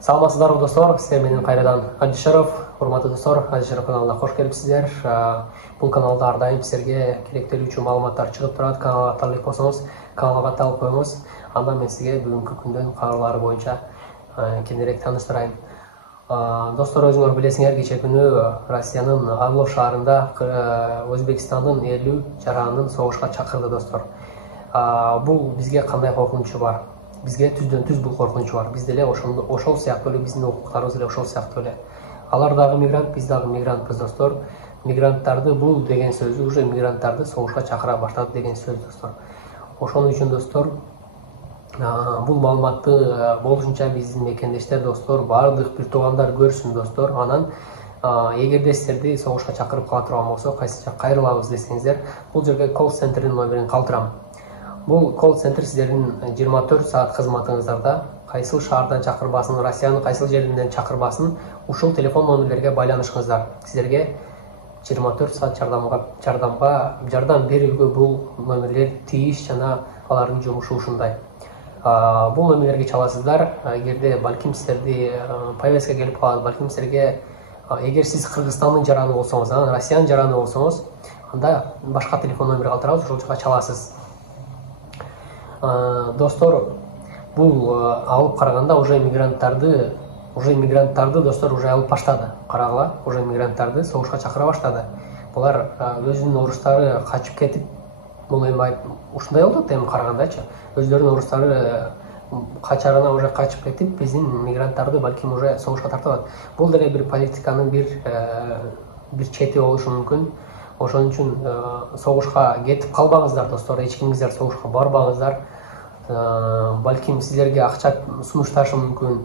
Саламатсыздарбы достор, сіздер менен кайрадан Адишаров. Урматтуу достор, Адишаров каналына кош келипсиздер. Бул каналда ар дайым силерге керектелүү үчүн маалыматтар чыгып турат. Каналга катталып болсоңуз, каналга катталып коюңуз. Анда мен сизге бүгүнкү күндүн кабарлары боюнча кеңирээк тааныштырайын. Достор, өзүңөр билесиңер, кечээ күнү Россиянын Орлов шаарында Өзбекстандын 50 жаранын согушка чакырды достор. Бул бизге кандай коркунучу бар? Бизге түздөн түз бул коркунуч бар. Биз деле ошол сыяктуу эле, биздин укуктарыбыз деле ошол сыяктуу эле. Алар дагы мигрант, биз дагы мигрантпыз достор. Мигранттарды бул деген сөзү уже мигранттарды согушка чакыра баштады деген сөз достор. Ошон үчүн достор, бул маалыматты болушунча биздин мекендештер достор, баардык бир туугандар көрсүн достор. Анан эгерде силерди согушка чакырып кала турган болсо, кайсы жак кайрылабыз десеңиздер, бул жерге колл-центрдин номерин калтырам. Бул колл-центр сиздердин 24 саат кызматыңыздарда, кайсыл шаардан чакырбасын, Россиянын кайсыл жеринен чакырбасын, ушул телефон номерлерге байланышыңыздар. Сиздерге 24 саат жардам берүүгө бул номерлер тийиш жана алардын жумушу ушундай. Бул номерлерге чаласыздар. Эгерде балким сиздерди повестка келип калат, балким силерге эгер сиз Кыргызстандын жараны болсоңуз, анан Россиянын жараны болсоңуз, анда башка телефон номер калтырабыз, ошол жака чаласыз. Достор, бул алып караганда уже мигранттарды достор уже алып баштады. Карагыла, уже мигранттарды согушка чакыра баштады. Булар өзүнүн орустары качып кетип, бул эми ушундай болду эми карагандачы. Өздөрүнүн орустары качарына уже качып кетип, биздин мигранттарды балким уже согушка тартып. Бул деле бир политиканын бир чети болушу мүмкүн. Ошон үчүн согушка кетип калбаңыздар достор, эч кимиңиздер согушка барбаңыздар. Балким сиздерге акча сунушташы мүмкүн,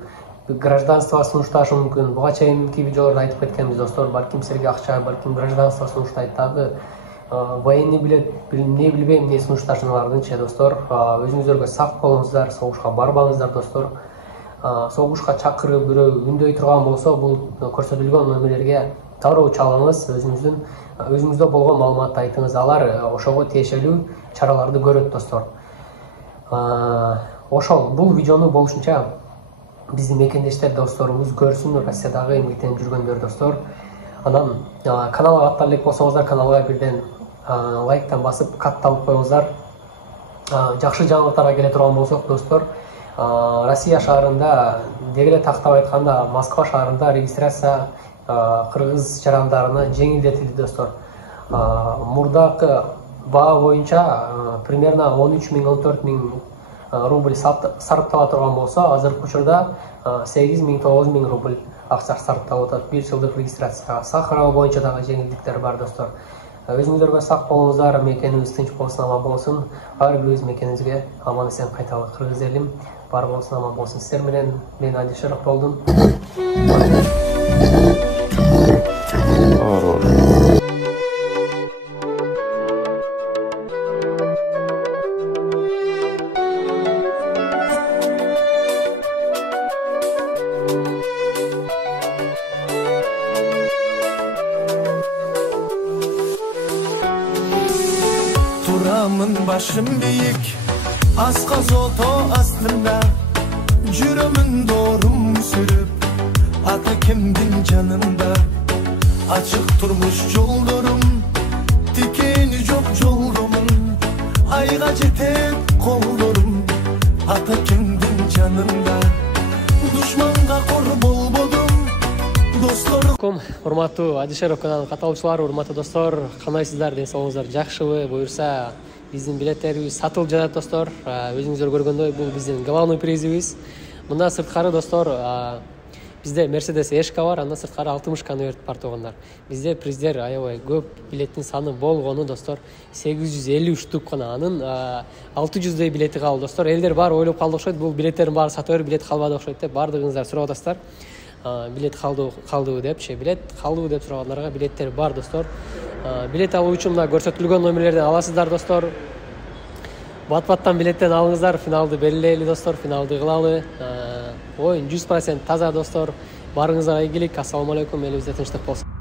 гражданство сунушташы мүмкүн. Буга чейинки видеолордо айтып кеткенбиз достор, балким силерге акча, балким гражданство сунуштайт, дагы военный билет, эмне билбейм, эмне сунушташыңардынчы достор. Өзүңүздөргө сак болуңуздар, согушка барбаңыздар достор. Согушка чакырып бирөө үндөй турган болсо, бул көрсөтүлгөн номерлерге дароо чалыңыз, өзүңүздө болгон маалыматты айтыңыз, алар ошого тиешелүү чараларды көрөт достор. Ошол бул видеону болушунча биздин мекендештер досторубуз көрсүн, Россиядагы эмгектенип жүргөндөр достор. Анан каналга катталып элек болсоңуздар, каналга бирден лайктан басып катталып коюңуздар. Жакшы жаңылыктарга келе турган болсок достор, Россия шаарында деги эле тактап айтканда Москва шаарында регистрация кыргыз жарандарына жеңилдетилди достор. Мурдакы баа боюнча примерно 13.000-14 000 рубль сарптала турган болсо, азыркы учурда 8.000-9 000 рубль акча сарпталып атат. 1 жылдык регистрацияга. Сахарова боюнча дагы жеңилдиктер бар достор. Өзүңүздөргө сак болуңуздар, мекенибиз тынч болсун, аман болсун. Ар бирибиз мекенибизге аман эсен кайталы. Кыргыз элим бар болсун, аман болсун. Сиздер менен мен Адишаров болдум. Başım büyük, asqaz oto aslında, жүрөмүн doğrum sürüp, ata kimdin canında, açık turmuş yollarım, dikeni çok yoldumun, ayga jetep kollarım, ata kimdin canında, düşmanga kor bolbodum, dostlar. Урматтуу Адишаров каналынын катталуучулары, урматтуу достор, кандайсыздар, ден соолугуңуздар жакшыбы? Буюрса биздин билеттерибиз сатылып жатат достор. Өзүңүздөр көргөндөй, бул биздин главный призибиз. Мында сырткары достор, бизде Mercedes Эшка бар, анда сырткары 60 конверт бар туугандар. Бизде приздер аябай көп, билеттин саны болгону достор 850 штук гана. Анын 600дөй билети калды достор. Элдер бар ойлоп калды окшойт, бул билеттердин баары сатып берип, билет калбады окшойт деп баардыгыңыздар сурап атасыздар. Билет калдыбы депчи, билет калдыбы деп сурагандарга билеттер бар достор. Билет алуу үчүн мына көрсөтүлгөн номерлерден аласыздар достор. Бат-баттан билеттен алыңыздар, финалды белгилейли достор, финалды кылалы. Оюн 100% таза достор. Барыңыздарга ийгилик. Ассаламу алейкум, элибизде тынчтык болсун.